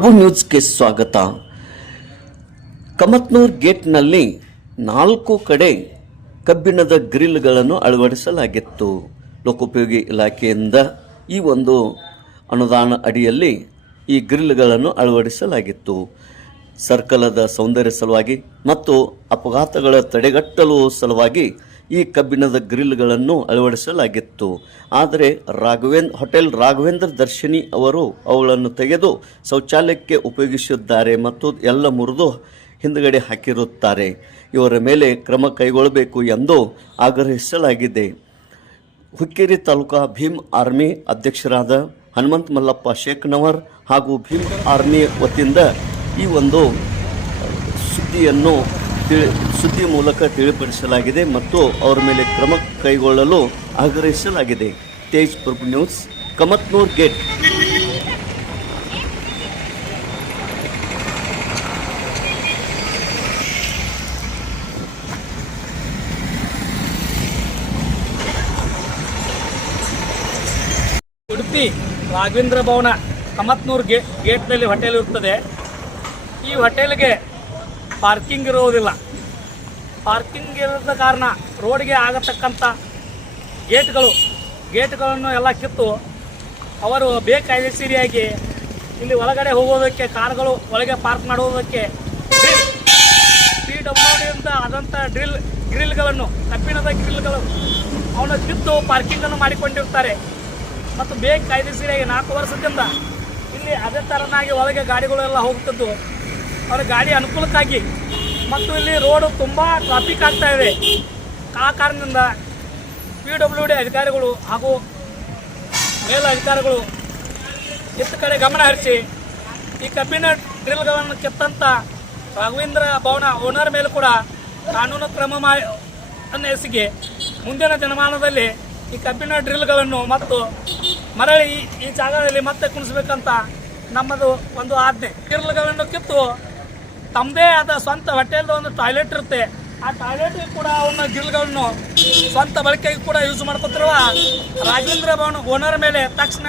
ಪ್ರಭು ನ್ಯೂಸ್ಗೆ ಸ್ವಾಗತ. ಕಮತ್ನೂರ್ ಗೇಟ್ನಲ್ಲಿ 4 ಕಡೆ ಕಬ್ಬಿಣದ ಗ್ರಿಲ್ಗಳನ್ನು ಅಳವಡಿಸಲಾಗಿತ್ತು. ಲೋಕೋಪಯೋಗಿ ಇಲಾಖೆಯಿಂದ ಈ ಒಂದು ಅನುದಾನ ಅಡಿಯಲ್ಲಿ ಈ ಗ್ರಿಲ್ಗಳನ್ನು ಅಳವಡಿಸಲಾಗಿತ್ತು. ಸರ್ಕಲದ ಸೌಂದರ್ಯ ಸಲುವಾಗಿ ಮತ್ತು ಅಪಘಾತಗಳ ತಡೆಗಟ್ಟಲು ಸಲುವಾಗಿ ಈ ಕಬ್ಬಿಣದ ಗ್ರಿಲ್ಗಳನ್ನು ಅಳವಡಿಸಲಾಗಿತ್ತು. ಆದರೆ ಹೋಟೆಲ್ ರಾಘವೇಂದ್ರ ದರ್ಶಿನಿ ಅವರು ಅವುಗಳನ್ನು ತೆಗೆದು ಶೌಚಾಲಯಕ್ಕೆ ಉಪಯೋಗಿಸಿದ್ದಾರೆ ಮತ್ತು ಎಲ್ಲ ಮುರಿದು ಹಿಂದುಗಡೆ ಹಾಕಿರುತ್ತಾರೆ. ಇವರ ಮೇಲೆ ಕ್ರಮ ಕೈಗೊಳ್ಳಬೇಕು ಎಂದು ಆಗ್ರಹಿಸಲಾಗಿದೆ. ಹುಕ್ಕೇರಿ ತಾಲೂಕಾ ಭೀಮ್ ಆರ್ಮಿ ಅಧ್ಯಕ್ಷರಾದ ಹನುಮಂತ ಮಲ್ಲಪ್ಪ ಶೇಖನವರ್ ಹಾಗೂ ಭೀಮ್ ಆರ್ಮಿ ವತಿಯಿಂದ ಈ ಒಂದು ಸುದ್ದಿ ಮೂಲಕ ತಿಳಿಪಡಿಸಲಾಗಿದೆ ಮತ್ತು ಅವರ ಮೇಲೆ ಕ್ರಮ ಕೈಗೊಳ್ಳಲು ಆಗ್ರಹಿಸಲಾಗಿದೆ. ತೇಜ್ ಪ್ರಭು ನ್ಯೂಸ್, ಕಮತ್ನೂರ್ ಗೇಟ್. ಉಡುಪಿ ರಾಘವೇಂದ್ರ ಭವನ ಕಮತ್ನೂರ್ ಗೇಟ್ನಲ್ಲಿ ಹೋಟೆಲ್ ಇರುತ್ತದೆ. ಈ ಹೋಟೆಲ್ಗೆ ಪಾರ್ಕಿಂಗ್ ಇರುವುದಿಲ್ಲ. ಪಾರ್ಕಿಂಗ್ ಇರದ ಕಾರಣ ರೋಡ್ಗೆ ಆಗತಕ್ಕಂಥ ಗೇಟ್ಗಳನ್ನು ಎಲ್ಲ ಕಿತ್ತು ಅವರು ಬೇಕಾಯ್ದೆಸೀರಿಯಾಗಿ ಇಲ್ಲಿ ಒಳಗಡೆ ಹೋಗೋದಕ್ಕೆ, ಕಾರುಗಳು ಒಳಗೆ ಪಾರ್ಕ್ ಮಾಡುವುದಕ್ಕೆ PWD ಆದಂಥ ಗ್ರಿಲ್ಗಳನ್ನು, ಕಬ್ಬಿಣದ ಗ್ರಿಲ್ಗಳು ಅವನ್ನ ಕಿತ್ತು ಪಾರ್ಕಿಂಗನ್ನು ಮಾಡಿಕೊಂಡಿರ್ತಾರೆ. ಮತ್ತು ಬೇಕಾಯ್ದೆಸೀರಿಯಾಗಿ 4 ವರ್ಷದಿಂದ ಇಲ್ಲಿ ಅದೇ ಥರನಾಗಿ ಒಳಗೆ ಗಾಡಿಗಳೆಲ್ಲ ಹೋಗ್ತಿದ್ದು ಅವರ ಗಾಡಿ ಅನುಕೂಲಕ್ಕಾಗಿ ಮತ್ತು ಇಲ್ಲಿ ರೋಡು ತುಂಬ ಟ್ರಾಫಿಕ್ ಆಗ್ತಾ ಇದೆ. ಆ ಕಾರಣದಿಂದ PWD ಅಧಿಕಾರಿಗಳು ಹಾಗೂ ಮೇಲಧಿಕಾರಿಗಳು ಇತ್ತ ಕಡೆ ಗಮನ ಹರಿಸಿ ಈ ಕಬ್ಬಿಣ ಡ್ರಿಲ್ಗಳನ್ನು ಕಿತ್ತಂಥ ರಾಘವೇಂದ್ರ ಭವನ ಓನರ್ ಮೇಲೆ ಕೂಡ ಕಾನೂನು ಕ್ರಮ ಎಸಗಿ ಮುಂದಿನ ದಿನಮಾನದಲ್ಲಿ ಈ ಕಬ್ಬಿಣ ಡ್ರಿಲ್ಗಳನ್ನು ಮತ್ತು ಮರಳಿ ಈ ಜಾಗದಲ್ಲಿ ಮತ್ತೆ ಕುಣಿಸ್ಬೇಕಂತ ನಮ್ಮದು ಒಂದು ಆಜ್ಞೆ. ಡ್ರಿಲ್ಗಳನ್ನು ಕಿತ್ತು ತಮ್ಮದೇ ಆದ ಸ್ವಂತ ಹೋಟೆಲ್ದು ಒಂದು ಟಾಯ್ಲೆಟ್ ಇರುತ್ತೆ. ಆ ಟಾಯ್ಲೆಟ್ ಕೂಡ ಅವನ್ನ ಗ್ರಿಲ್ಗಳನ್ನು ಸ್ವಂತ ಬಳಕೆಗೆ ಕೂಡ ಯೂಸ್ ಮಾಡ್ಕೊತಿರುವ ರಾಘವೇಂದ್ರ ಭವನ ಓನರ್ ಮೇಲೆ ತಕ್ಷಣ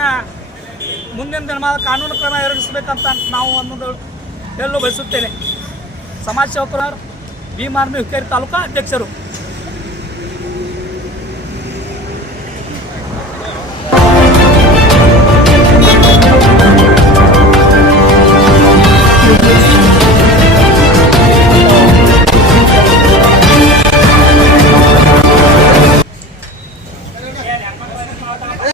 ಮುಂದಿನ ದಿನ ಕಾನೂನು ಕ್ರಮ ಜರುಗಿಸಬೇಕಂತ ನಾವು ಒಂದು ಹೇಳಲು ಬಯಸುತ್ತೇನೆ. ಸಮಾಜ ಸೇವಕರು, ಭೀಮ್ ಆರ್ಮಿ ಹುಕ್ಕೇರಿ ತಾಲೂಕಾ ಅಧ್ಯಕ್ಷರು.